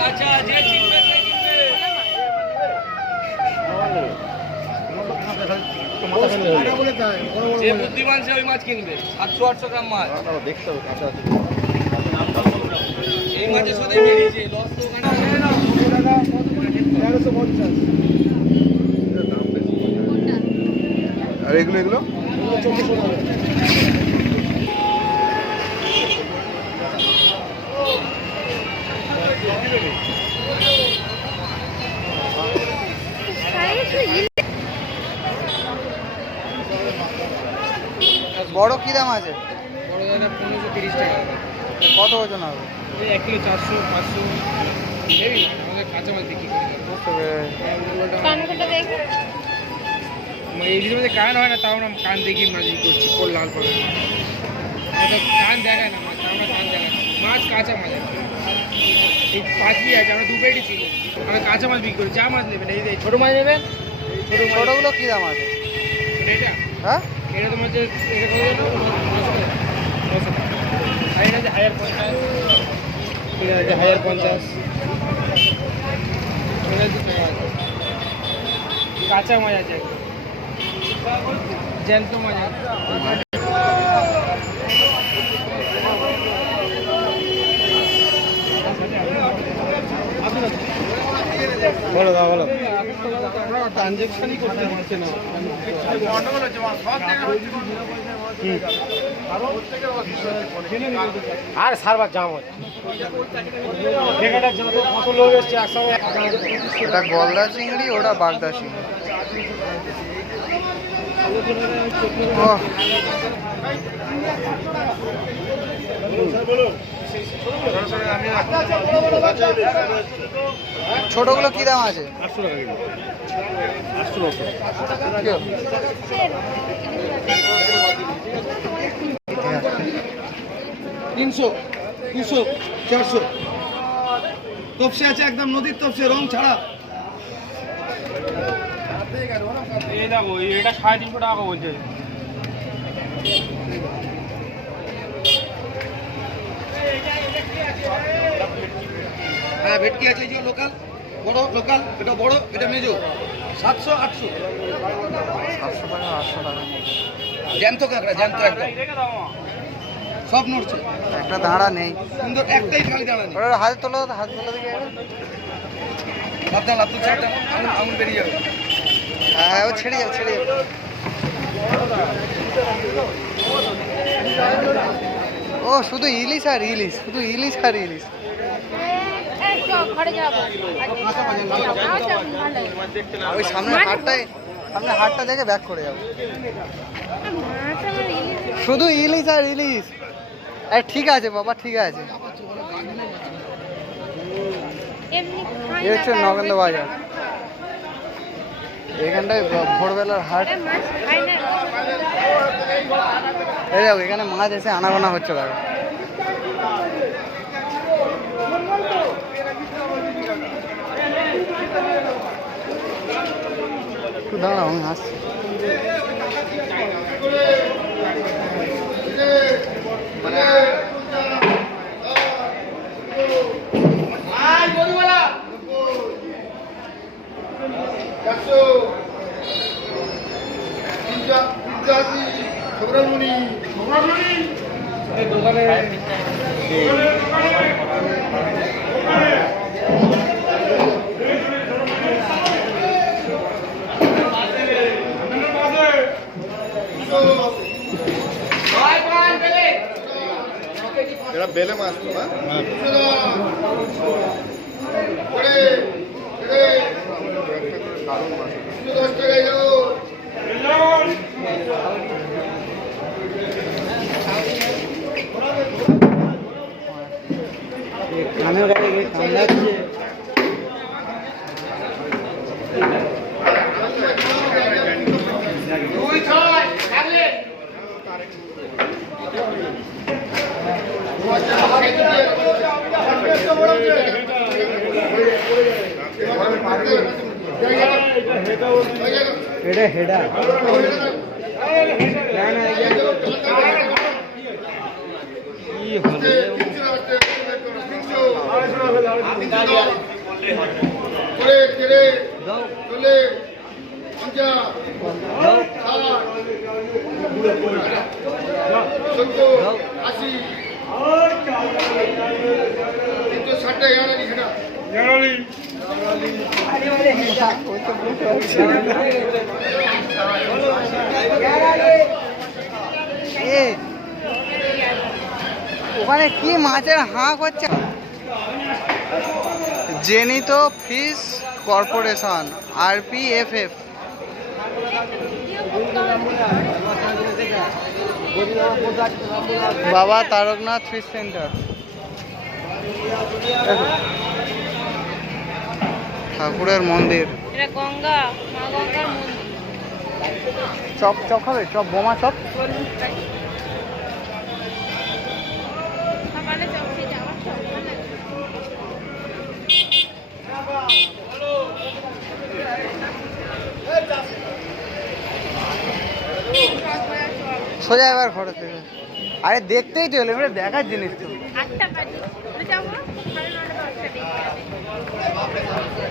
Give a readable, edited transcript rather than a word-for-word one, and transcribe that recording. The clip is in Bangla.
কাঁচা যে চিনবে সে কিনবে। যে বুদ্ধিমান সে ওই মাছ কিনবে। 700-800 গ্রাম মাছ দেখতে হবে কাঁচা আছে। এই মাছের সাথে বেরিয়েছে লস তো ওখানে 1350। আর এগুলো 2400 টাকা। বড় কি দাম আছে? বড় দাদা 1530 টাকা। কত ওজন হবে? 1 কিলো 400-500 হেভি আমাদের কাঁচা মাছ বিক্রি করি। এই যে কান হয় না তাও আমরা কান দেখি মাছ বিক্রি করছি কোল লাল করে। এটা কান দেখায় না মাছ, আমরা কান দেখাই মাছ কাঁচা মাছ এই 5 পিস আছে, আমরা 2 পেটি ছিল। আমরা কাঁচা মাছ বিক্রি করি, যা মাছ নেবেন এই ছোট মাছ নেবেন। ছোটগুলো কি দাম আছে? এটা হ্যাঁ এটা তোমার যে এটা করে দেবো 900 টাকা। আর এটা যে 1050, ঠিক আছে 1050 কাঁচা মাছ আছে, জ্যান্ত মাছ আছে। বলো দাও বলো। ট্রানজ্যাকশনই করতে পারছে না। আর সারবার জাম হচ্ছে কত লোক এসছে একসঙ্গে। এটা গলদা চিংড়ি, ওটা বাগদা চিংড়ি। ছোটগুলো কি দাম আছে? 800 টাকা কিলো। 800-900 300, 200, 400 তপসে আছে একদম নদীর তপসে, রং ছাড়া। এই দেখো এটা 350 টাকা বলছে। হ্যাঁ ভেটকি আছে যে লোকাল, বড় লোকাল, এটা বড়, এটা মেজো। 700-800 700 টাকা 800 টাকা। জ্যান্ত কাঁকড়া, জ্যান্ত একদম সব নড়ছে। একটা দাঁড়া নেই, সুন্দর একটাই খালি দাঁড়া নেই। ওটা হাতে তোলো, হাত তোলো দিকে। সাবধান, লাত্তু চারটা আঙুল বেরিয়ে যাবে। হ্যাঁ ও ছেড়ে যাবে, ছেড়ে যাবে। ও শুধু ইলিশ আর ইলিশ, শুধু ইলিশ আর ইলিশ। ওই সামনের হাটটা দেখে ব্যাক করে যাবো। শুধু ইলিশ আর ইলিশ। ঠিক আছে বাবা, ঠিক আছে। এ হচ্ছে নগেন্দ্র বাজার। এখানটায় ভোরবেলার হাট। এই দেখো এখানে মাছ এসে আনাগোনা হচ্ছে। দেখো একটু দাঁড়াও, আমি আসছি। এটা বেলে মাছ তো না? কানের গাড়ি কামড়াচ্ছে। এটা হেডা কি হলো করে তেরে চলে পঞ্চা ষাট 70 80 360 এগারো সেটা এ ওখানে কি মাছের হাঁ করছে? Zenit fish corporation RPFF। বাবা তারকনাথ ফিশ সেন্টার। ঠাকুরের মন্দির। এটা গঙ্গা মা গঙ্গার মন্দির। চপ চপ খাবে? চপ বোমা চপ। সকালে চপসি যাওয়া সকালে সোজা এবার ঘরে থেকে। আরে দেখতেই তো এলো, এবারে দেখার জিনিস তো। 8টা বাজে যাবো 9:30 10টা